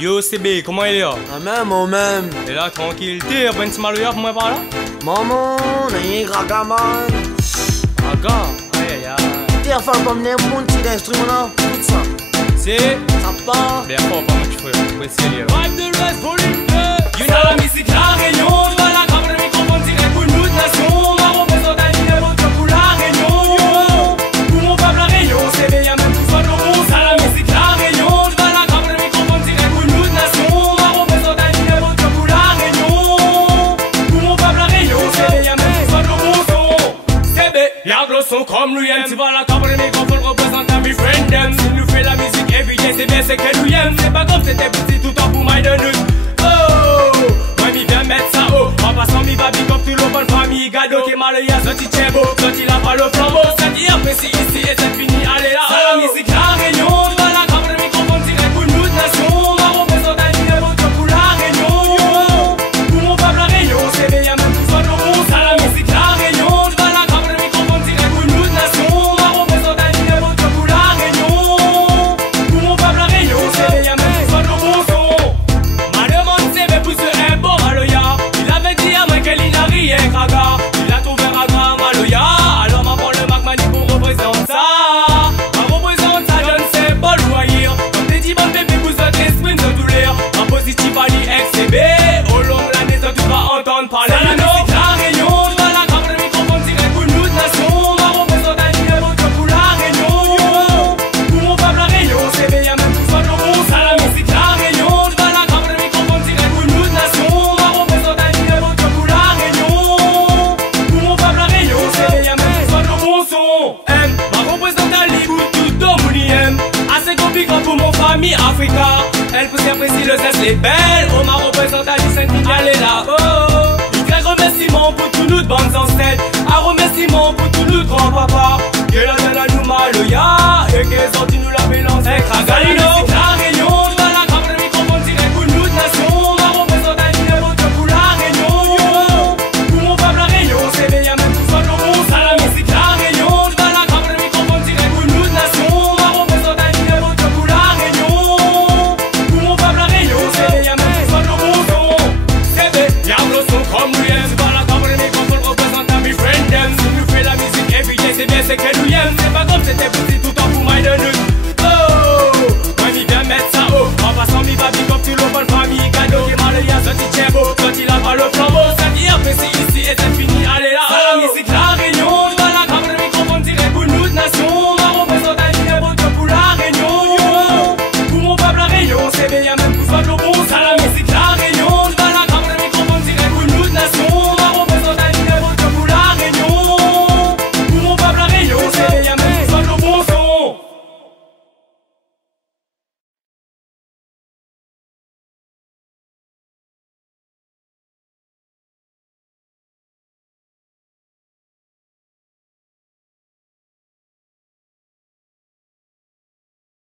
Yo CB, comment il est là? Moi-même. Et là, tranquille, t'es un petit maloya pour moi par là? Maman, n'est raga man. Raga? Aïe aïe aïe. T'es à faire comme n'importe quel instrument là, tout ça. C'est? Ça part. Bien fort, pas moi qui fais. Ouais, c'est lié. Vibe de l'Ouest, volume 2. You know la musique, la réunion. Devant la cabre, le microphone direct pour nous de nation. Ma représentation est votre pour la réunion. Pour mon peuple, la réunion. C'est bien même tout soit le monde. Ça la musique, la réunion. Devant la cabre, le microphone direct pour nous de nation. Ma représentation est votre pour la réunion. Pour mon peuple, la réunion. C'est bien même tout soit le monde. C'est bien, y'a le son comme lui aime. Tu vas la cabre, le microphone représente un befriend them. S'il nous fait la musique everyday, c'est bien, c'est que nous aime. C'est pas comme c'était petit tout en pour my de nous. Moi, viens mettre ça haut. En passant, mi va big up tout le bonne famille. Gado qui mal, y'a sorti Tchebo. Sorti la balle au flambeau. Ça dit apprécie ici et c'est fini. Allez là, la musique, la réunion. Devant la cabre, le microphone direct pour nous de nation. Ma représentation est votre pour la réunion. Pour mon peuple, la réunion. C'est bien, même tout soit le monde. Ça, la musique, la réunion. Devant la cabre, le microphone direct pour nous de nation. Ma représentation est votre pour la réunion. Pour mon peuple, la réunion. C'est bien, même tout soit le monde. Ma demande, c'est pour ce bon Maloya. Il avait dit à moi qu'il n'a rien raga. Il a trouvé raga Maloya. Alors ma prend le Mac Mani pour représenter ça. Ma représente ça, je ne sais pas loyer. Comme t'es dit, bonne bébé, vous êtes esprit de douleur. Ma positive à l'XCB. Au long de l'année, ça tu vas entendre parler. La musique, la réunion. Devant la cabre, le microphone direct pour nous de nation. Ma représentation est votre pour la réunion. Pour mon peuple, la réunion. C'est bien, même tout soit le monde. Ça, la musique, la réunion. Devant la cabre, le microphone direct pour nous de nation. Ma représentation est votre pour la réunion. Pour mon peuple, la réunion. C'est bien, même tout soit le bon son. Ma représentation libre, tout le monde y aime. Assez compliqué pour mon famille Africa. Elle peut s'apprécier le zeste, les belles. Oh, ma représentation Saint-Miguel est là. Oh, un remerciement pour tous nos bandes ancêtres. Un remerciement pour tous nos grands papas. Que la donne à nous Maloya. Et qu'elles ont dit nous la mélange avec Ragalino.